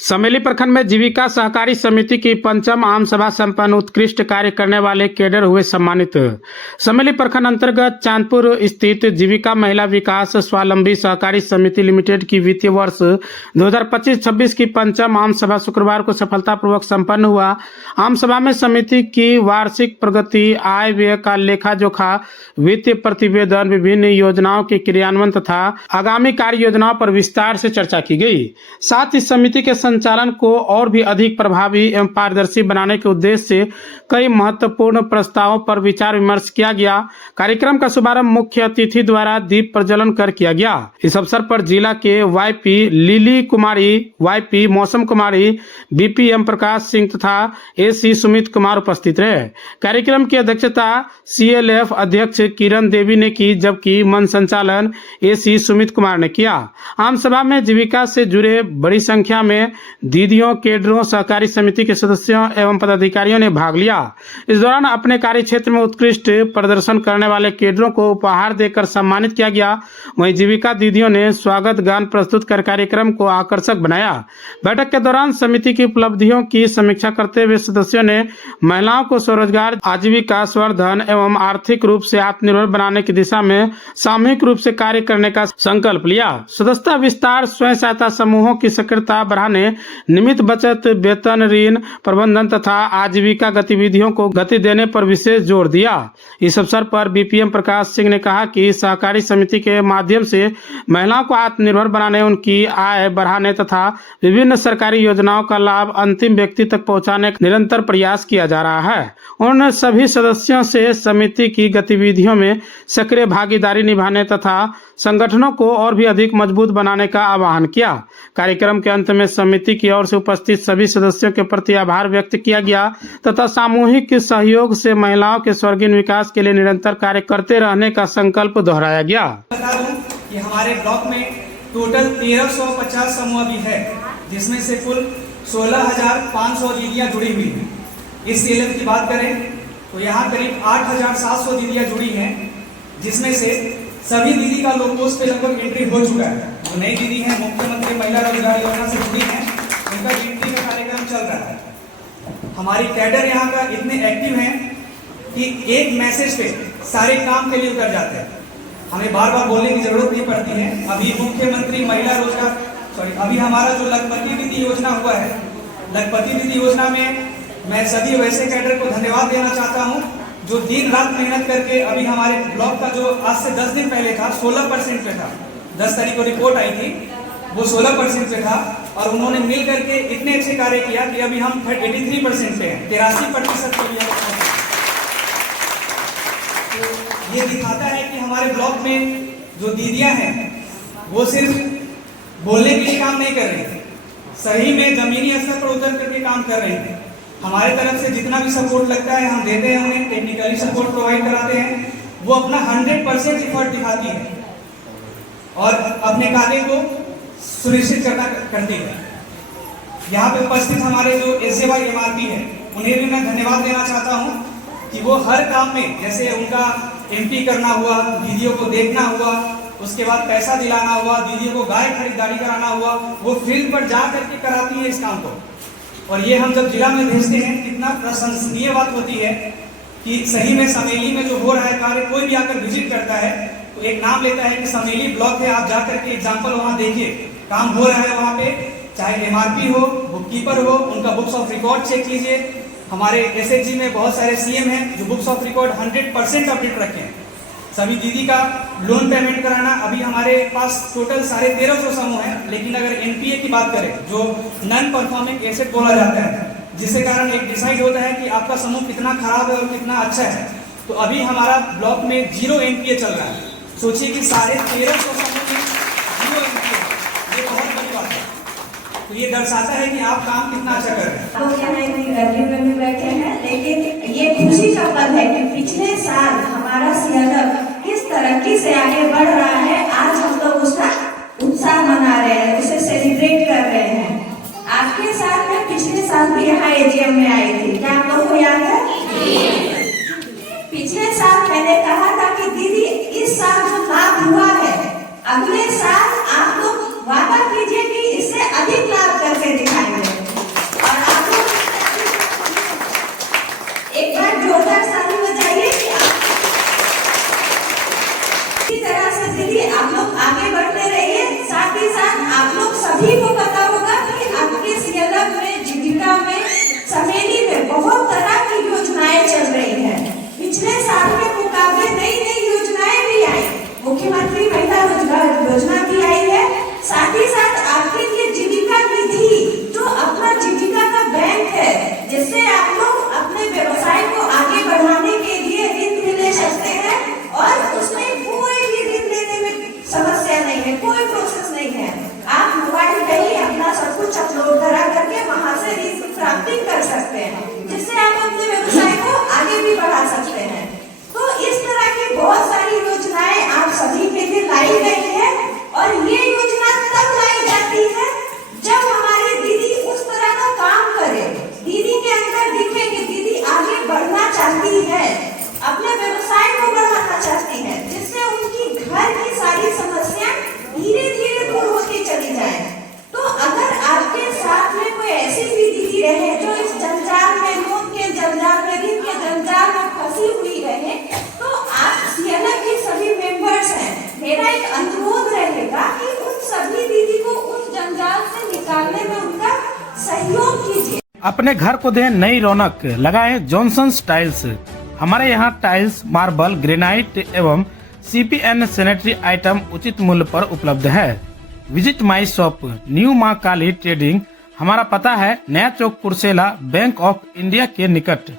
समेली प्रखंड में जीविका सहकारी समिति की पंचम आम सभा संपन्न। उत्कृष्ट कार्य करने वाले कैडर हुए सम्मानित। समेली प्रखंड अंतर्गत चांदपुर स्थित जीविका महिला विकास स्वावलंबी सहकारी समिति लिमिटेड की वित्तीय वर्ष 2025-26 की पंचम आम सभा शुक्रवार को सफलतापूर्वक संपन्न हुआ। आम सभा में समिति की वार्षिक प्रगति, आय व्यय का लेखा जोखा, वित्तीय प्रतिवेदन, विभिन्न योजनाओं के क्रियान्वयन तथा आगामी कार्य योजनाओं पर विस्तार से चर्चा की गई। साथ ही समिति के संचालन को और भी अधिक प्रभावी एवं पारदर्शी बनाने के उद्देश्य से कई महत्वपूर्ण प्रस्तावों पर विचार विमर्श किया गया। कार्यक्रम का शुभारंभ मुख्य अतिथि द्वारा दीप प्रज्वलन कर किया गया। इस अवसर पर जिला के वाईपी लिली कुमारी, वाईपी मौसम कुमारी, बीपी एम प्रकाश सिंह तथा एसी सुमित कुमार उपस्थित रहे। कार्यक्रम की अध्यक्षता सीएलएफ अध्यक्ष किरण देवी ने की, जबकि मंच संचालन एसी सुमित कुमार ने किया। आम सभा में जीविका से जुड़े बड़ी संख्या में दीदियों, केडरों, सहकारी समिति के सदस्यों एवं पदाधिकारियों ने भाग लिया। इस दौरान अपने कार्य क्षेत्र में उत्कृष्ट प्रदर्शन करने वाले केडरों को उपहार देकर सम्मानित किया गया। वहीं जीविका दीदियों ने स्वागत गान प्रस्तुत कर कार्यक्रम को आकर्षक बनाया। बैठक के दौरान समिति की उपलब्धियों की समीक्षा करते हुए सदस्यों ने महिलाओं को स्वरोजगार, आजीविका, संवर्धन एवं आर्थिक रूप से आत्मनिर्भर बनाने की दिशा में सामूहिक रूप से कार्य करने का संकल्प लिया। सदस्यता विस्तार, स्वयं सहायता समूहों की सक्रियता बढ़ाने, नियमित बचत, वेतन, ऋण प्रबंधन तथा आजीविका गतिविधियों को गति देने पर विशेष जोर दिया। इस अवसर पर बीपीएम प्रकाश सिंह ने कहा कि सहकारी समिति के माध्यम से महिलाओं को आत्मनिर्भर बनाने, उनकी आय बढ़ाने तथा विभिन्न सरकारी योजनाओं का लाभ अंतिम व्यक्ति तक पहुंचाने का निरंतर प्रयास किया जा रहा है। उन्होंने सभी सदस्यों से समिति की गतिविधियों में सक्रिय भागीदारी निभाने तथा संगठनों को और भी अधिक मजबूत बनाने का आह्वान किया। कार्यक्रम के अंत में समिति की ओर से उपस्थित सभी सदस्यों के प्रति आभार व्यक्त किया गया तथा सामूहिक सहयोग से महिलाओं के सर्वांगीण विकास के लिए निरंतर कार्य करते रहने का संकल्प दोहराया गया। बता दूं कि हमारे ब्लॉक में टोटल 1350 समूह भी है, जिसमें से कुल 16,500 दीदियां जुड़ी हुई हैं। इस सीएलएफ की बात करें तो यहाँ करीब 8,700 दीदियां जुड़ी हैं, जिसमें से सभी दीदी का लोगोस पे लगभग एंट्री हो चुका है। जो नई दीदी हैं, मुख्यमंत्री महिला रोजगार योजना से जुड़ी हैं, उनका एंट्री का कार्यक्रम चल रहा है। हमारी कैडर यहाँ का इतने एक्टिव हैं कि एक मैसेज पे सारे काम के लिए उतर जाते हैं। हमें बार बार बोलने की जरूरत नहीं पड़ती है। अभी मुख्यमंत्री महिला रोजगार अभी हमारा जो लखपति दीदी योजना हुआ है, लखपति दीदी योजना में मैं सभी वैसे कैडर को धन्यवाद देना चाहता हूँ जो दिन रात मेहनत करके अभी हमारे ब्लॉक का जो आज से 10 दिन पहले था 16% पे था। 10 तारीख को रिपोर्ट आई थी, वो 16% पे था और उन्होंने मिल करके इतने अच्छे कार्य किया कि अभी हम 83% पे हैं, 83% पे भी। तो ये दिखाता है कि हमारे ब्लॉक में जो दीदियां हैं वो सिर्फ बोलने के लिए काम नहीं कर रही थी, सही में जमीनी स्तर पर उतर करके काम कर रहे थे। हमारे तरफ से जितना भी सपोर्ट लगता है हम देते हैं, उन्हें टेक्निकली सपोर्ट प्रोवाइड कराते हैं। वो अपना 100% एफर्ट दिखाती है और अपने कार्य को सुनिश्चित करती है। यहाँ पे उपस्थित हमारे जो एसजेवाई एमआरपी है, उन्हें भी मैं धन्यवाद देना चाहता हूँ कि वो हर काम में, जैसे उनका एमपी करना हुआ, दीदियों को देखना हुआ, उसके बाद पैसा दिलाना हुआ, दीदियों को गाय खरीदारी कराना हुआ, वो फील्ड पर जा करके कराती है इस काम को। और ये हम जब जिला में भेजते हैं, कितना प्रशंसनीय बात होती है कि सही में समेली में जो हो रहा है कार्य, कोई भी आकर विजिट करता है तो एक नाम लेता है कि समेली ब्लॉक है, आप जाकर के एग्जाम्पल वहाँ देखिए, काम हो रहा है वहाँ पे, चाहे एमआरपी हो, बुक कीपर हो, उनका बुक्स ऑफ रिकॉर्ड चेक कीजिए। हमारे एसएचजी में बहुत सारे सीएम हैं जो बुक्स ऑफ रिकॉर्ड 100% अपडेट रखे हैं। सभी दीदी का लोन पेमेंट कराना, अभी हमारे पास टोटल 1350 समूह है, लेकिन अगर एनपीए की बात करें, जो नॉन परफॉर्मिंग एसेट बोला जाता है, जिसके कारण एक डिसाइड होता है कि आपका समूह कितना खराब है और कितना अच्छा है, तो अभी हमारा ब्लॉक में 0 एनपीए चल रहा है। सोचिए कि 1350 समूह में 0 एनपीए, ये बहुत बड़ी बात है। तो ये दर्शाता है कि आप काम कितना अच्छा कर रहे हैं। लोग यहाँ इतनी गर्मी में बैठे हैं, लेकिन ये खुशी का पल है कि पिछले साल हमारा सीएलएफ किस तरक्की से आगे बढ़ रहा है। आज हम लोग उसका उत्साह मना रहे हैं, उसे सेलिब्रेट कर रहे हैं। आपके साथ में पिछले साल भी यहाँ एजीएम में आई थी, क्या आप लोग को याद है? पिछले साल मैंने कहा था कि दीदी इस साल जो लाभ हुआ है, अगले साल आप लोग वादा कीजिए कि इससे अधिक लाभ करके दिखाएंगे। सकते हैं, जिससे आप अपने व्यवसाय को आगे भी बढ़ा सकते हैं। तो इस तरह की बहुत सारी योजनाएं आप सभी के लिए लाई गई है, और ये योजना तब लाई जाती है जब हमारी दीदी उस तरह का काम करे, दीदी के अंदर दिखे कि दीदी आगे बढ़ना चाहती है, अपने व्यवसाय को बढ़ाना चाहती है, जिससे उनकी घर की सारी समस्या धीरे धीरे दूर होती चली जाए। तो अगर आपके साथ में कोई ऐसी भी दीदी रहे जो इस जंजाल में, लोन के जंजाल में, ऋण के जंजाल में फंसी हुई रहे, तो आप सीएलएफ के सभी मेंबर्स हैं, मेरा एक अनुरोध रहेगा कि उन सभी दीदी को उस जंजाल से निकालने में उनका सहयोग कीजिए। अपने घर को दें नई रौनक, लगाएं जॉनसन्स टाइल्स। हमारे यहाँ टाइल्स, मार्बल, ग्रेनाइट एवं CPN सैनिटरी आइटम उचित मूल्य पर उपलब्ध है। विजिट माई शॉप, न्यू माँ काली ट्रेडिंग। हमारा पता है नया चौक, कुर्सेला, बैंक ऑफ इंडिया के निकट।